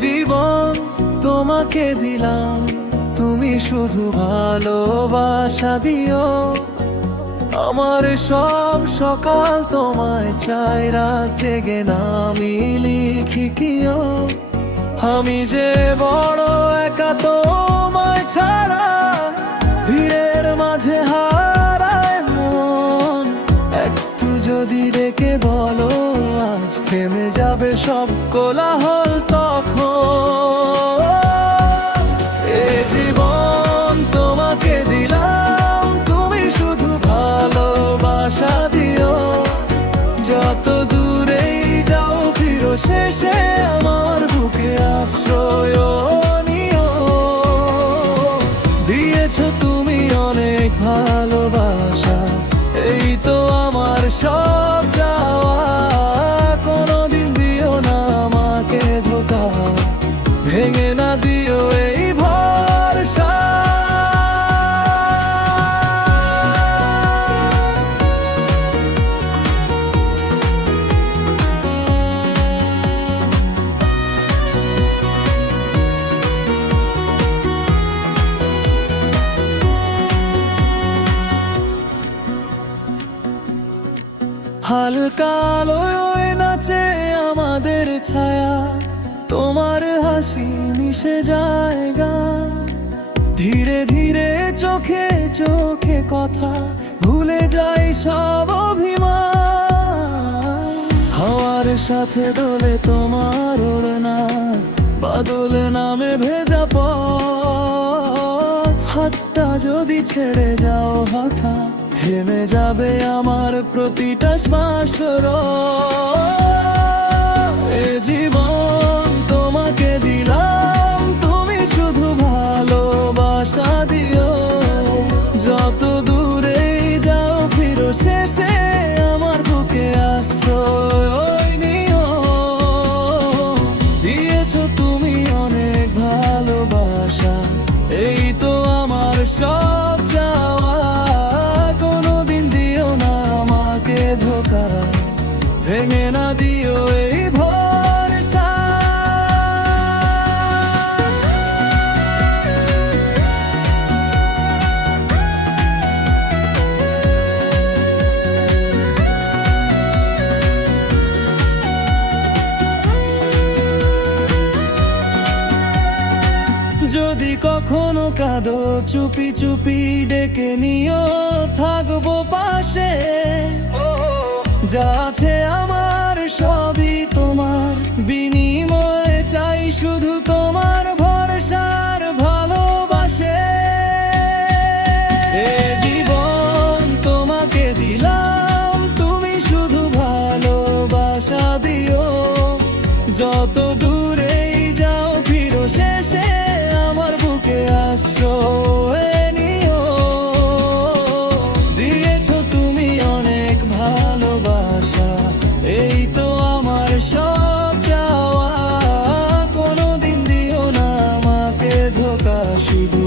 জীবন তোমাকে দিলাম, তুমি শুধু ভালোবাসা দিও। আমার সব সকাল তোমায় চাই, রাত জেগে না আমি লিখি কিও। আমি যে বড় একা তোমায় ছাড়া, ভিড়ের মাঝে হারায় মন। একটু যদি ডেকে বলো আজ, থেমে যাবে সব কোলাহল তখন। এ জীবন তোমাকে দিলাম, তুমি শুধু ভালোবাসা দিও। যত দূরেই যাও ফিরো শেষে আমার বুকে আশ্রয় নিও। দিয়েছো তুমি অনেক ভালোবাসা, এই তো আমার সব চাওয়া। কোনোদিন দিও না আমাকে ধোঁকা, ভেঙে না দিও এই ভরসা। হালকা আলোয় নাচে আমাদের ছায়া, তোমার হাসি মিশে যায় গান। ধীরে ধীরে চোখে চোখে কথা, ভুলে যাই সব অভিমান। হাওয়ার সাথে দোলে তোমার ওড়না, বাদলে নামে ভেজা পথ। হাতটা যদি ছেড়ে যাও হঠাৎ, থেমে যাবে আমার প্রতিটা শ্বাস। এ জীবন তোমাকে দিলাম, তুমি শুধু ভালোবাসা দিও। যত দূরেই যাও ফিরো শেষে আমার বুকে আশ্রয় নিও। দিয়েছো তুমি অনেক ভালোবাসা, এই তো আমার সব চাওয়া। কোনোদিন দিও না আমাকে ধোঁকা, ভেঙে না দিও এই ভরসা। যদি কখনো কাঁদো চুপি চুপি ডেকে নিও, থাকবো পাশে। যা আছে আমার সবই তোমার, বিনিময়ে চাই শুধু তোমার ভরসার ভালোবাসে। এ জীবন তোমাকে দিলাম, তুমি শুধু ভালোবাসা দিও। যত দূরেই যাও ফিরো শেষে আমার বুকে আশ্রয় নিও। দিয়েছো তুমি অনেক ভালোবাসা, এই তো আমার সব চাওয়া। কোনোদিন দিও না আমাকে ধোঁকা, শুধু